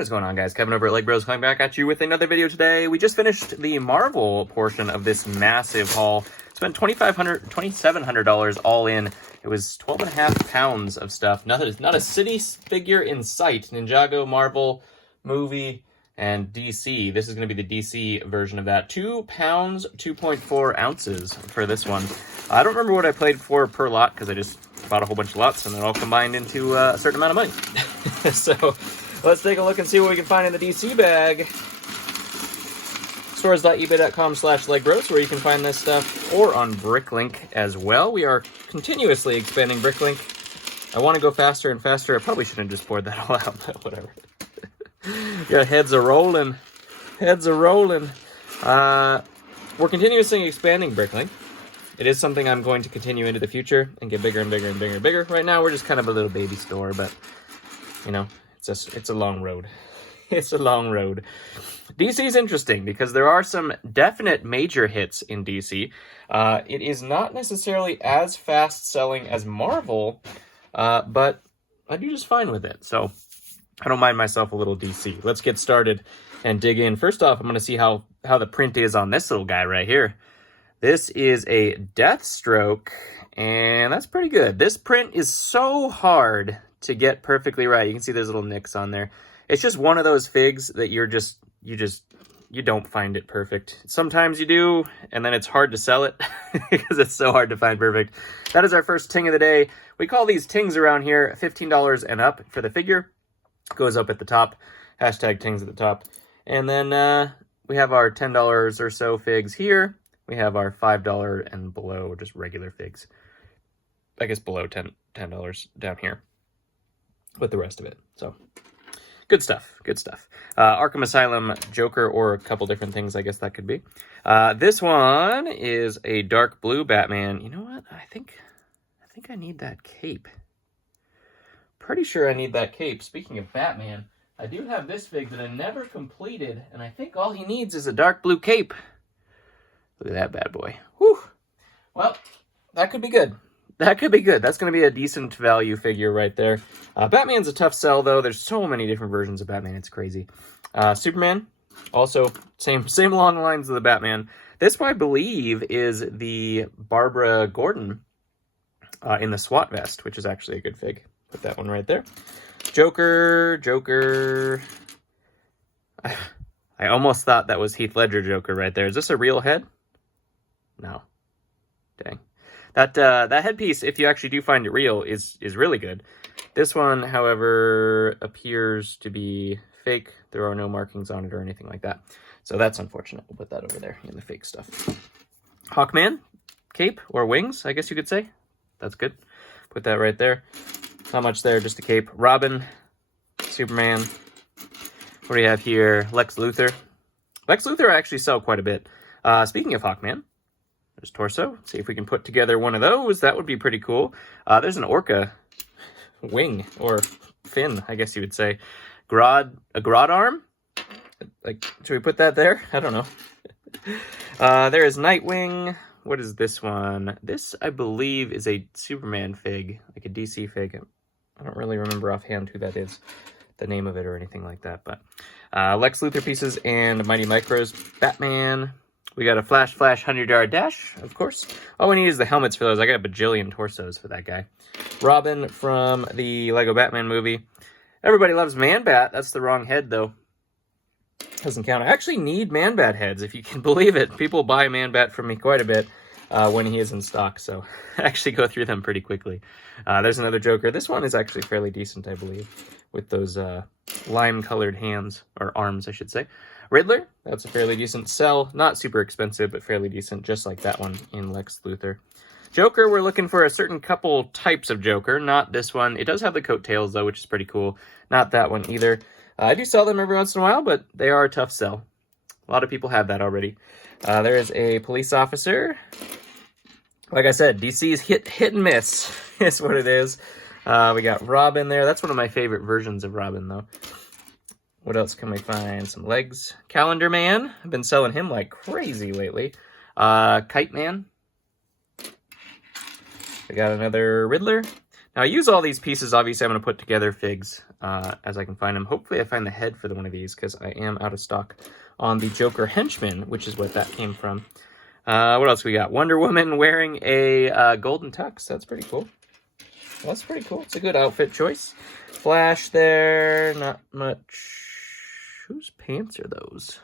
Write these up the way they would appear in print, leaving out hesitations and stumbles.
What is going on, guys? Kevin over at Legbros coming back at you with another video today. We just finished the Marvel portion of this massive haul. Spent $2,700 all in. It was 12.5 pounds of stuff. Not a city figure in sight. Ninjago, Marvel, movie, and DC. This is going to be the DC version of that. 2 pounds, 2.4 ounces for this one. I don't remember what I paid for per lot because I just bought a whole bunch of lots and they're all combined into a certain amount of money. So let's take a look and see what we can find in the DC bag. Stores.ebay.com/Legbros, where you can find this stuff, or on Bricklink as well. We are continuously expanding Bricklink. I want to go faster and faster. I probably shouldn't just poured that all out, but whatever. Yeah, heads are rolling. Heads are rolling. We're continuously expanding Bricklink. It is something I'm going to continue into the future and get bigger and bigger and bigger and bigger. Right now, we're just kind of a little baby store, but, you know, it's a long road. It's a long road. DC is interesting because there are some definite major hits in DC. It is not necessarily as fast-selling as Marvel, but I do just fine with it. So I don't mind myself a little DC. Let's get started and dig in. First off, I'm going to see how the print is on this little guy right here. This is a Deathstroke, and that's pretty good. This print is so hard to get perfectly right. You can see there's little nicks on there. It's just one of those figs that you don't find it perfect. Sometimes you do, and then it's hard to sell it because it's so hard to find perfect. That is our first ting of the day. We call these tings around here $15 and up for the figure. Goes up at the top. Hashtag tings at the top. And then we have our $10 or so figs here. We have our $5 and below, just regular figs. I guess below $10 down here with the rest of it. So good stuff. Good stuff. Arkham Asylum Joker, or a couple different things, I guess that could be. This one is a dark blue Batman. You know what? I think I need that cape. Pretty sure I need that cape. Speaking of Batman, I do have this fig that I never completed, and I think all he needs is a dark blue cape. Look at that bad boy. Whew. Well, that could be good. That could be good. That's going to be a decent value figure right there. Batman's a tough sell, though. There's so many different versions of Batman. It's crazy. Superman, also same along the lines of the Batman. This one, I believe, is the Barbara Gordon in the SWAT vest, which is actually a good fig. Put that one right there. Joker. I almost thought that was Heath Ledger Joker right there. Is this a real head? No. Dang. That headpiece, if you actually do find it real, is really good. This one, however, appears to be fake. There are no markings on it or anything like that. So that's unfortunate. We'll put that over there in the fake stuff. Hawkman, cape, or wings, I guess you could say. That's good. Put that right there. Not much there, just a cape. Robin, Superman. What do you have here? Lex Luthor. Lex Luthor I actually sell quite a bit. Speaking of Hawkman, there's torso. See if we can put together one of those. That would be pretty cool. There's an orca wing, or fin, I guess you would say. A Grodd arm? Like, should we put that there? I don't know. There is Nightwing. What is this one? This, I believe, is a Superman fig, like a DC fig. I don't really remember offhand who that is, the name of it or anything like that. But Lex Luthor pieces and Mighty Micros. Batman. We got a Flash 100-yard dash, of course. All we need is the helmets for those. I got a bajillion torsos for that guy. Robin from the Lego Batman movie. Everybody loves Man-Bat. That's the wrong head, though. Doesn't count. I actually need Man-Bat heads, if you can believe it. People buy Man-Bat from me quite a bit when he is in stock, so I actually go through them pretty quickly. There's another Joker. This one is actually fairly decent, I believe, with those lime-colored hands, or arms, I should say. Riddler, that's a fairly decent sell. Not super expensive, but fairly decent, just like that one in Lex Luthor. Joker, we're looking for a certain couple types of Joker, not this one. It does have the coattails, though, which is pretty cool. Not that one either. I do sell them every once in a while, but they are a tough sell. A lot of people have that already. There is a police officer. Like I said, DC's hit and miss is what it is. We got Robin there. That's one of my favorite versions of Robin, though. What else can we find? Some legs. Calendar Man. I've been selling him like crazy lately. Kite Man. We got another Riddler. Now, I use all these pieces. Obviously, I'm going to put together figs. as I can find them. Hopefully I find the head for one of these, because I am out of stock on the Joker Henchman, which is what that came from. What else we got? Wonder Woman wearing a golden tux. That's pretty cool. That's pretty cool. It's a good outfit choice. Flash there. Not much. Whose pants are those?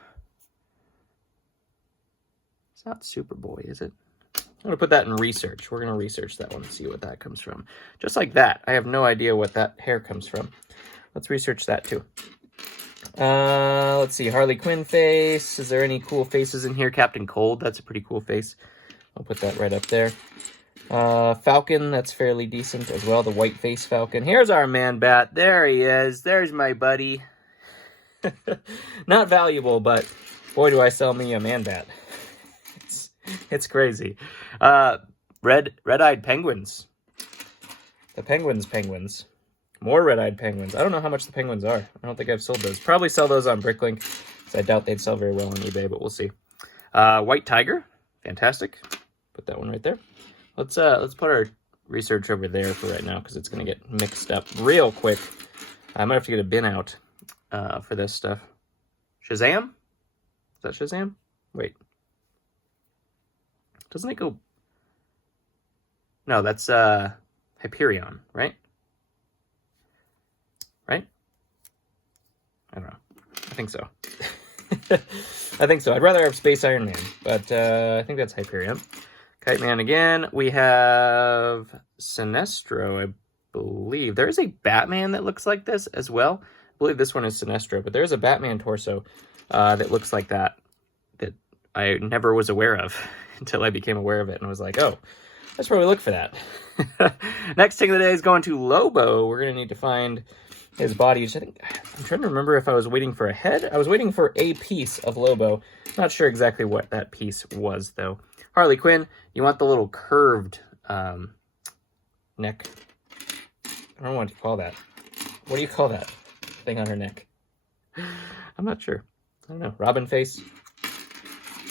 It's not Superboy, is it? I'm going to put that in research. We're going to research that one and see what that comes from. Just like that. I have no idea what that hair comes from. Let's research that too. Let's see. Harley Quinn face. Is there any cool faces in here? Captain Cold. That's a pretty cool face. I'll put that right up there. Falcon. That's fairly decent as well. The white face Falcon. Here's our Man-Bat. There he is. There's my buddy. Not valuable, but boy, do I sell me a Man-Bat. It's crazy. Red-eyed penguins. The penguins. More red-eyed penguins. I don't know how much the penguins are. I don't think I've sold those. Probably sell those on Bricklink, because I doubt they'd sell very well on eBay, but we'll see. White tiger. Fantastic. Put that one right there. Let's put our research over there for right now, because it's going to get mixed up real quick. I might have to get a bin out for this stuff. Shazam? Is that Shazam? Wait. Doesn't it go... No, that's Hyperion, right? Right? I don't know. I think so. I think so. I'd rather have Space Iron Man, but I think that's Hyperion. Kite Man again. We have Sinestro, I believe. There is a Batman that looks like this as well. I believe this one is Sinestro, but there's a Batman torso that looks like that I never was aware of until I became aware of it and was like, oh, let's probably look for that. Next thing of the day is going to Lobo. We're going to need to find his body. I think, I'm trying to remember if I was waiting for a head. I was waiting for a piece of Lobo. Not sure exactly what that piece was, though. Harley Quinn, you want the little curved neck. I don't know what to call that. What do you call that thing on her neck? I'm not sure. I don't know. Robin face.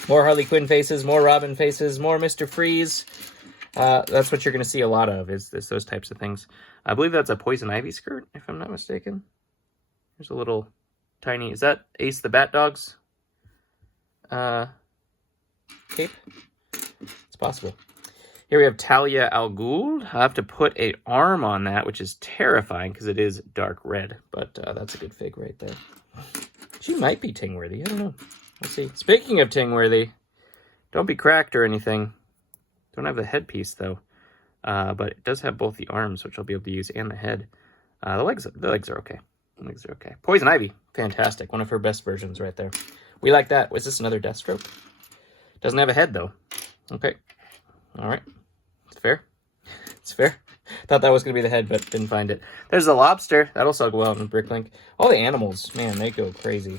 More Harley Quinn faces, more Robin faces, more Mr. Freeze. That's what you're going to see a lot of, is those types of things. I believe that's a Poison Ivy skirt, if I'm not mistaken. There's a little tiny... Is that Ace the Bat Dog's cape? It's possible. Here we have Talia al Ghul. I have to put an arm on that, which is terrifying because it is dark red. But that's a good fig right there. She might be Tingworthy. I don't know. We'll see. Speaking of Tingworthy, don't be cracked or anything. Don't have the headpiece, though. But it does have both the arms, which I'll be able to use, and the head. The legs are okay. The legs are okay. Poison Ivy. Fantastic. One of her best versions right there. We like that. Was this another Deathstroke? Doesn't have a head, though. Okay. All right. It's fair. It's fair. Thought that was going to be the head, but didn't find it. There's the lobster. That'll sell well on Bricklink. All the animals, man, they go crazy.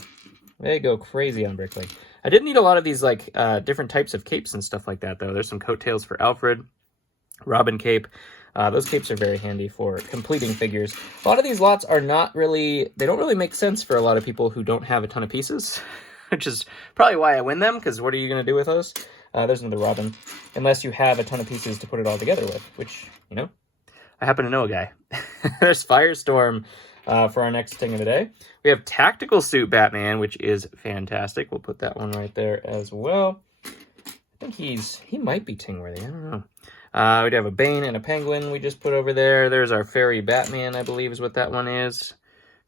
They go crazy on Bricklink. I did need a lot of these, like, different types of capes and stuff like that, though. There's some coattails for Alfred. Robin cape. Those capes are very handy for completing figures. A lot of these lots are not really... They don't really make sense for a lot of people who don't have a ton of pieces. Which is probably why I win them, because what are you going to do with those? There's another Robin. Unless you have a ton of pieces to put it all together with, which, you know, I happen to know a guy. There's Firestorm for our next thing of the day. We have Tactical Suit Batman, which is fantastic. We'll put that one right there as well. I think he might be Tingworthy. I don't know. We'd have a Bane and a Penguin we just put over there. There's our Fairy Batman, I believe is what that one is.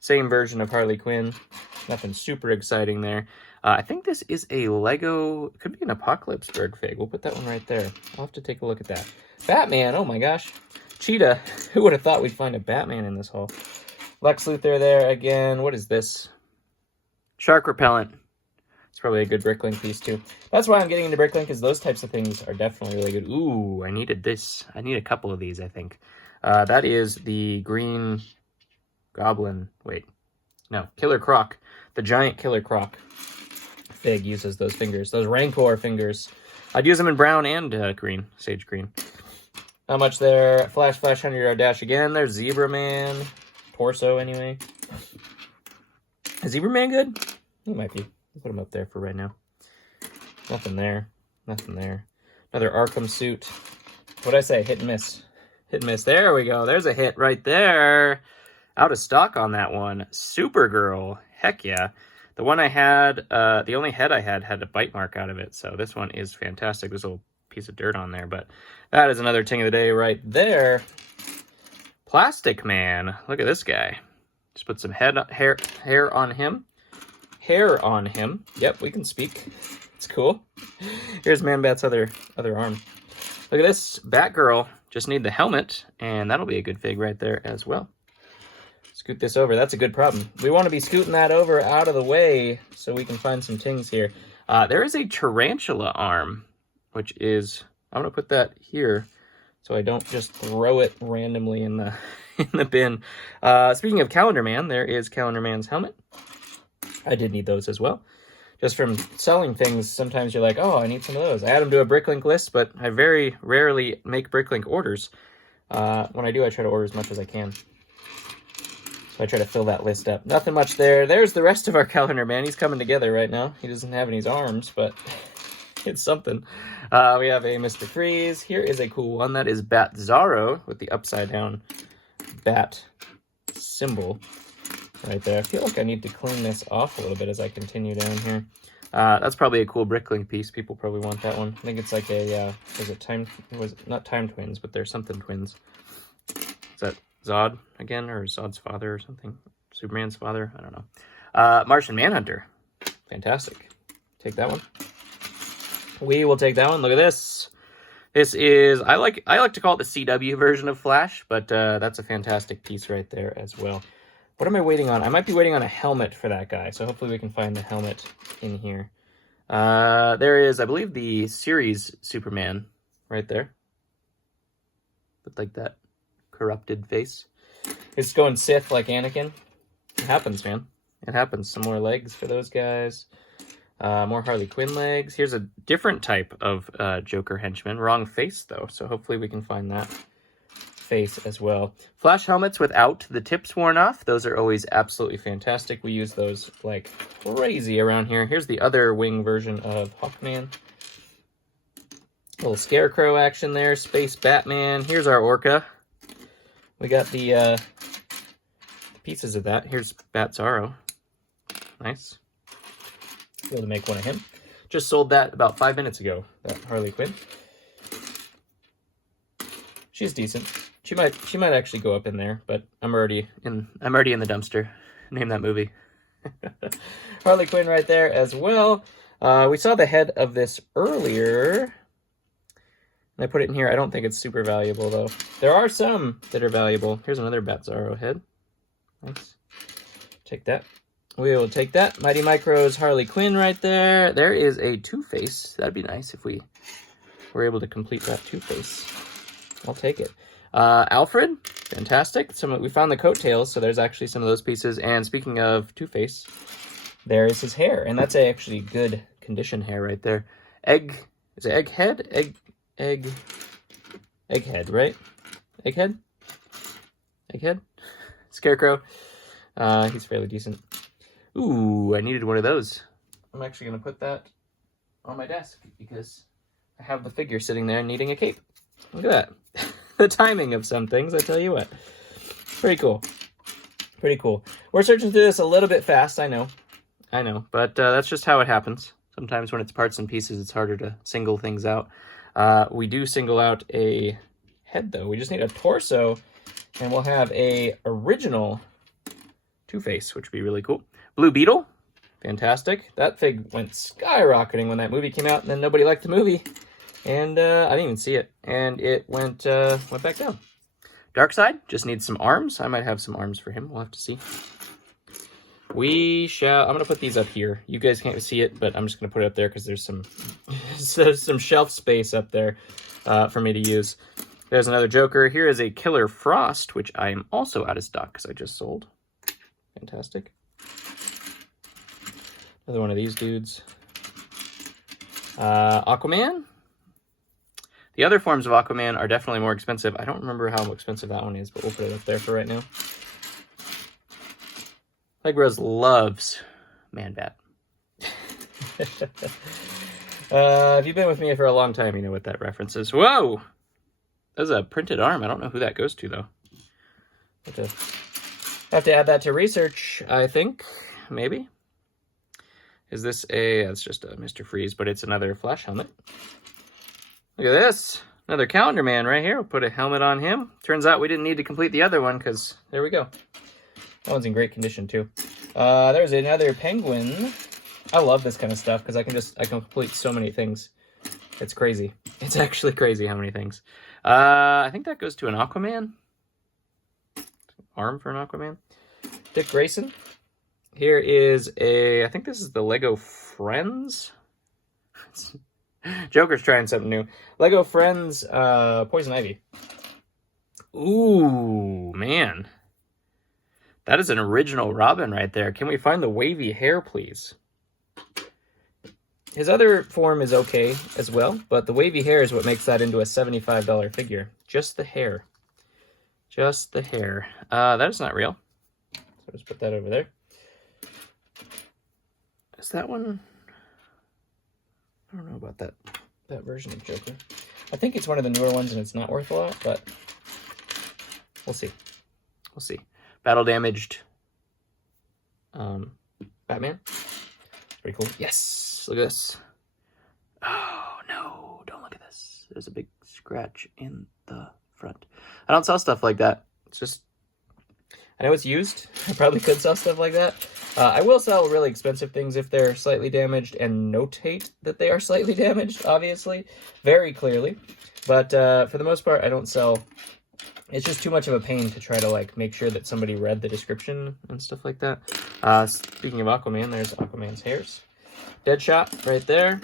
Same version of Harley Quinn. Nothing super exciting there. I think this is a Lego, could be an Apocalypse Bird fig. We'll put that one right there. I'll have to take a look at that. Batman, oh my gosh. Cheetah, who would have thought we'd find a Batman in this haul? Lex Luthor there again. What is this? Shark Repellent. It's probably a good Bricklink piece too. That's why I'm getting into Bricklink, because those types of things are definitely really good. Ooh, I needed this. I need a couple of these, I think. That is the Green Goblin. Wait. No, Killer Croc. The giant Killer Croc fig uses those fingers. Those Rancor fingers. I'd use them in brown and green. Sage green. Not much there. Flash 100-yard dash again. There's Zebra Man. Torso, anyway. Is Zebra Man good? He might be. I'll put him up there for right now. Nothing there. Nothing there. Another Arkham suit. What'd I say? Hit and miss. Hit and miss. There we go. There's a hit right there. Out of stock on that one. Supergirl. Heck yeah. The one I had, the only head I had a bite mark out of it. So this one is fantastic. There's a little piece of dirt on there, but that is another ting of the day right there. Plastic Man. Look at this guy. Just put some hair on him. Hair on him. Yep, we can speak. It's cool. Here's Man-Bat's other arm. Look at this. Batgirl. Just need the helmet, and that'll be a good fig right there as well. Scoot this over. That's a good problem. We want to be scooting that over out of the way so we can find some tings here. There is a tarantula arm, which is... I'm going to put that here so I don't just throw it randomly in the in the bin. Speaking of Calendar Man, there is Calendar Man's helmet. I did need those as well. Just from selling things, sometimes you're like, oh, I need some of those. I add them to a Bricklink list, but I very rarely make Bricklink orders. When I do, I try to order as much as I can. So I try to fill that list up. Nothing much there. There's the rest of our Calendar Man. He's coming together right now. He doesn't have any arms, but it's something. We have a Mr. Freeze. Here is a cool one. That is Bat Zorro with the upside down bat symbol right there. I feel like I need to clean this off a little bit as I continue down here. That's probably a cool Bricklink piece. People probably want that one. I think it's like a, not Time Twins, but they're something twins. Is that Zod again, or Zod's father or something? Superman's father? I don't know. Martian Manhunter. Fantastic. Take that one. We will take that one. Look at this. This is, I like to call it the CW version of Flash, but that's a fantastic piece right there as well. What am I waiting on? I might be waiting on a helmet for that guy, so hopefully we can find the helmet in here. There is, I believe, the series Superman right there. With like that corrupted face. It's going Sith like Anakin. It happens, man. It happens. Some more legs for those guys. More Harley Quinn legs. Here's a different type of Joker henchman. Wrong face, though, so hopefully we can find that face as well. Flash helmets without the tips worn off. Those are always absolutely fantastic. We use those like crazy around here. Here's the other wing version of Hawkman. Little Scarecrow action there. Space Batman. Here's our Orca. We got the pieces of that. Here's Bat Zorro. Nice. Be able to make one of him. Just sold that about 5 minutes ago, that Harley Quinn. She's decent. She might actually go up in there, but I'm already in the dumpster. Name that movie. Harley Quinn right there as well. We saw the head of this earlier. And I put it in here. I don't think it's super valuable though. There are some that are valuable. Here's another Bat Zorro head. Nice. Take that. We will take that. Mighty Micro's Harley Quinn right there. There is a Two-Face. That'd be nice if we were able to complete that Two-Face. I'll take it. Alfred, fantastic. We found the coattails, so there's actually some of those pieces. And speaking of Two-Face, there is his hair. And that's actually good condition hair right there. Is it Egghead? Egghead, right? Egghead? Scarecrow. He's fairly decent. Ooh, I needed one of those. I'm actually going to put that on my desk because I have the figure sitting there needing a cape. Look at that. The timing of some things, I tell you what. Pretty cool. Pretty cool. We're searching through this a little bit fast, I know. But that's just how it happens. Sometimes when it's parts and pieces, it's harder to single things out. We do single out a head, though. We just need a torso, and we'll have a original Two-Face, which would be really cool. Blue Beetle, fantastic. That fig went skyrocketing when that movie came out, and then nobody liked the movie, and I didn't even see it, and it went back down. Darkseid just needs some arms. I might have some arms for him. We'll have to see. I'm going to put these up here. You guys can't see it, but I'm just going to put it up there because there's some shelf space up there for me to use. There's another Joker. Here is a Killer Frost, which I am also out of stock because I just sold. Fantastic. Another one of these dudes. Aquaman. The other forms of Aquaman are definitely more expensive. I don't remember how expensive that one is, but we'll put it up there for right now. Legbros loves Man-Bat. If you've been with me for a long time, you know what that reference is. Whoa! That's a printed arm. I don't know who that goes to, though. Have to add that to research, I think. Maybe. Is this a... It's just a Mr. Freeze, but it's another Flash helmet. Look at this. Another Calendar Man right here. We'll put a helmet on him. Turns out we didn't need to complete the other one, because there we go. That one's in great condition, too. There's another Penguin. I love this kind of stuff, because I can complete so many things. It's crazy. It's actually crazy how many things. I think that goes to an Aquaman. Arm for an Aquaman. Dick Grayson. Here is a... I think this is the Lego Friends. Joker's trying something new. Lego Friends Poison Ivy. Ooh, man. That is an original Robin right there. Can we find the wavy hair, please? His other form is okay as well, but the wavy hair is what makes that into a $75 figure. Just the hair. Just the hair. That is not real. So just put that over there. Is that one? I don't know about that version of Joker. I think it's one of the newer ones and it's not worth a lot, but we'll see. We'll see. Battle damaged Batman. Pretty cool. Yes! Look at this. Oh, no. Don't look at this. There's a big scratch in the front. I don't sell stuff like that. It's just... I know it's used. I probably could sell stuff like that. I will sell really expensive things if they're slightly damaged and notate that they are slightly damaged, obviously, very clearly. But for the most part, I don't sell... It's just too much of a pain to try to like make sure that somebody read the description and stuff like that. Speaking of Aquaman, there's Aquaman's hairs. Deadshot right there.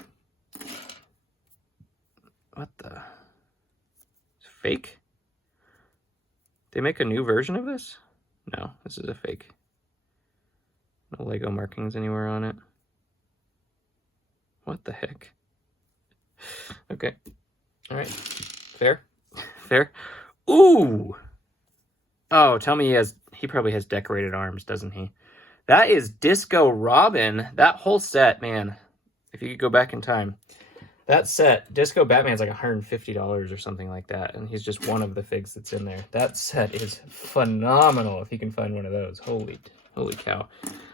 What the? It's fake? They make a new version of this? No, this is a fake. No Lego markings anywhere on it. What the heck? Okay. All right. Fair. Fair. Ooh! Oh, tell me he probably has decorated arms, doesn't he? That is Disco Robin. That whole set, man. If you could go back in time. That set, Disco Batman's like $150 or something like that. And he's just one of the figs that's in there. That set is phenomenal if you can find one of those. Holy cow.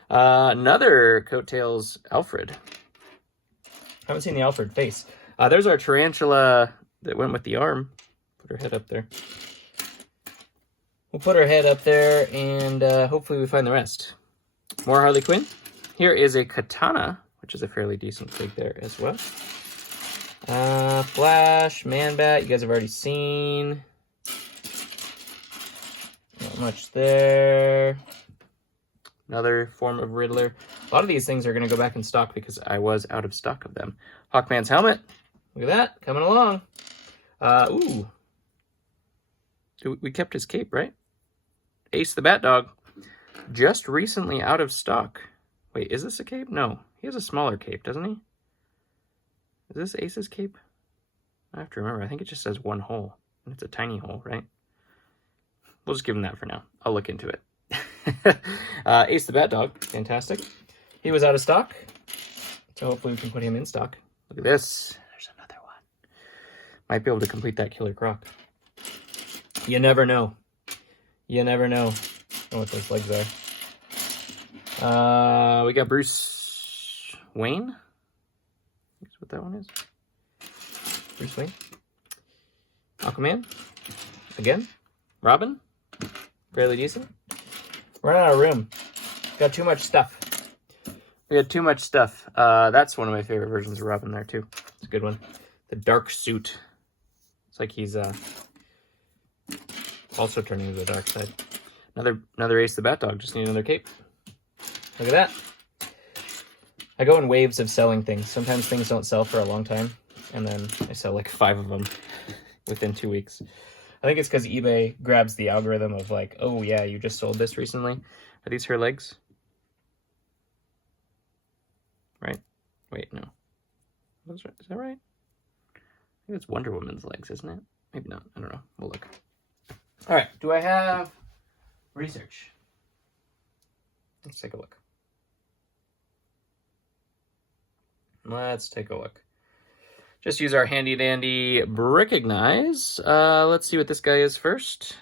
Another Coattails Alfred. I haven't seen the Alfred face. There's our tarantula that went with the arm. Put her head up there. We'll put her head up there, and hopefully we find the rest. More Harley Quinn. Here is a Katana, which is a fairly decent fig there as well. Flash, Man-Bat, you guys have already seen. Not much there. Another form of Riddler. A lot of these things are going to go back in stock because I was out of stock of them. Hawkman's helmet. Look at that, coming along. Ooh. We kept his cape, right? Ace the Bat Dog. Just recently out of stock. Wait, is this a cape? No. He has a smaller cape, doesn't he? Is this Ace's cape? I have to remember. I think it just says one hole. And it's a tiny hole, right? We'll just give him that for now. I'll look into it. Ace the Bat Dog. Fantastic. He was out of stock. So hopefully we can put him in stock. Look at this. There's another one. Might be able to complete that Killer Croc. You never know. You never know. I don't know what those legs are. We got Bruce Wayne. That's what that one is. Bruce Wayne. Aquaman. Again. Robin. Fairly decent. Running out of room. Got too much stuff. We got too much stuff. That's one of my favorite versions of Robin there too. It's a good one. The dark suit. It's like he's also turning to the dark side. Another Ace the Bat Dog. Just need another cape. Look at that. I go in waves of selling things. Sometimes things don't sell for a long time, and then I sell like 5 of them within 2 weeks. I think it's because eBay grabs the algorithm of like, oh yeah, you just sold this recently. Are these her legs? Right? Wait, no. Is that right? I think it's Wonder Woman's legs, isn't it? Maybe not. I don't know. We'll look. All right. Do I have research? Let's take a look. Let's take a look. Just use our handy dandy recognize. Let's see what this guy is first.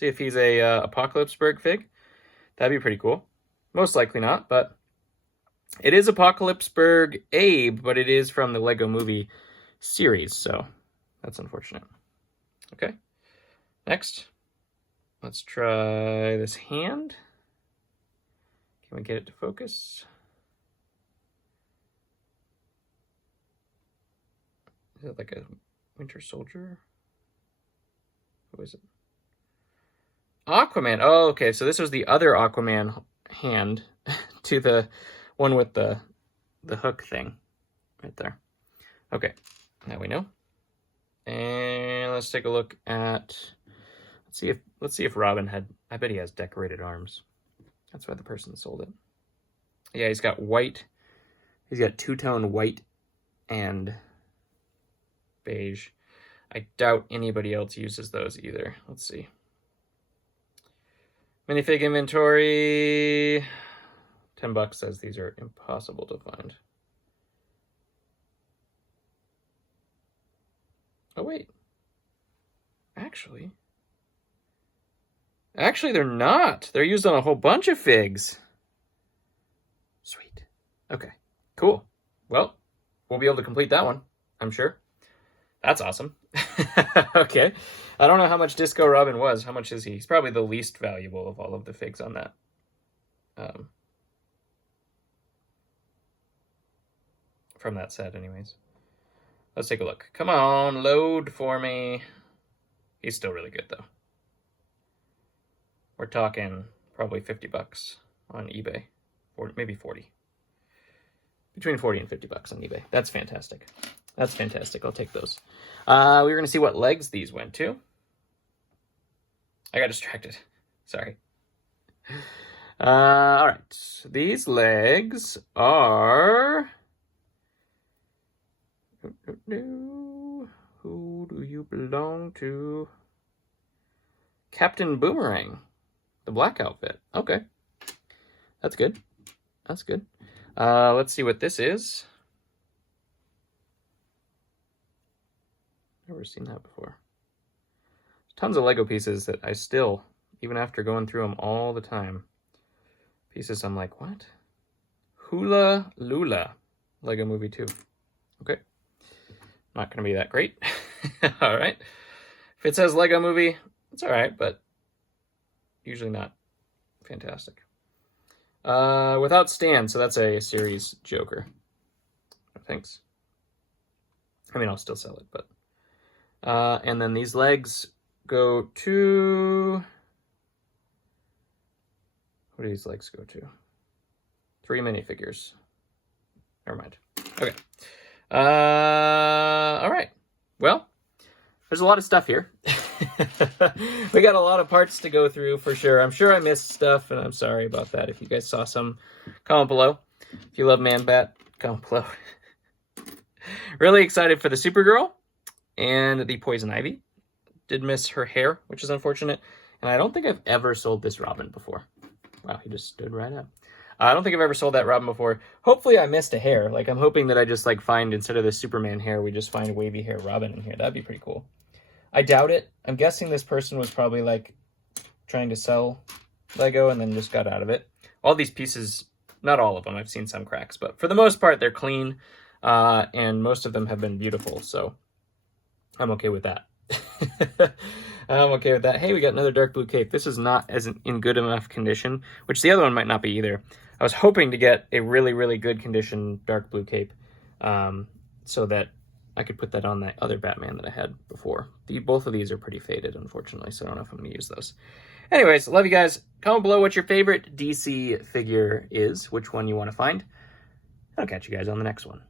See if he's a Apocalypseburg fig. That'd be pretty cool. Most likely not, but it is Apocalypseburg Abe, but it is from the Lego Movie series, so that's unfortunate. Okay, next, let's try this hand. Can we get it to focus? Is it like a Winter Soldier? Who is it? Aquaman. Oh, okay. So this was the other Aquaman hand to the one with the hook thing right there. Okay, now we know. And let's take a look at. Let's see if Robin had. I bet he has decorated arms. That's why the person sold it. Yeah, he's got white. He's got two-tone white and beige. I doubt anybody else uses those either. Let's see. Minifig inventory. $10 says these are impossible to find. Oh, wait. Actually, they're not. They're used on a whole bunch of figs. Sweet. Okay, cool. Well, we'll be able to complete that one, I'm sure. That's awesome. Okay. I don't know how much Disco Robin was. How much is he? He's probably the least valuable of all of the figs on that. From that set, anyways. Let's take a look. Come on, load for me. He's still really good, though. We're talking probably $50 on eBay. Or maybe 40. Between 40 and $50 on eBay. That's fantastic. That's fantastic. I'll take those. We were going to see what legs these went to. I got distracted. Sorry. All right. These legs are... Who do you belong to? Captain Boomerang. The black outfit. Okay. That's good. That's good. Let's see what this is. Never seen that before. Tons of Lego pieces that I still, even after going through them all the time, pieces I'm like, what? Hula Lula. Lego Movie 2. Okay. Not going to be that great. All right. If it says Lego Movie, it's all right, but usually not fantastic. Without stand, so that's a series Joker. Thanks. I mean, I'll still sell it, but... and then these legs go to... What do these legs go to? 3 minifigures. Never mind. Okay. All right. Well, there's a lot of stuff here. We got a lot of parts to go through for sure. I'm sure I missed stuff, and I'm sorry about that. If you guys saw some, comment below. If you love Man Bat, comment below. Really excited for the Supergirl and the Poison Ivy. Did miss her hair, which is unfortunate. And I don't think I've ever sold this Robin before. Wow, he just stood right up. I don't think I've ever sold that Robin before. Hopefully I missed a hair. Like, I'm hoping that I just, like, find, instead of the Superman hair, we just find wavy hair Robin in here. That'd be pretty cool. I doubt it. I'm guessing this person was probably, like, trying to sell Lego and then just got out of it. All these pieces, not all of them, I've seen some cracks, but for the most part, they're clean, and most of them have been beautiful, so I'm okay with that. I'm okay with that. Hey, we got another dark blue cape. This is not in good enough condition, which the other one might not be either. I was hoping to get a really, really good condition dark blue cape, so that I could put that on that other Batman that I had before. Both of these are pretty faded, unfortunately, so I don't know if I'm going to use those. Anyways, love you guys. Comment below what your favorite DC figure is, which one you want to find. I'll catch you guys on the next one.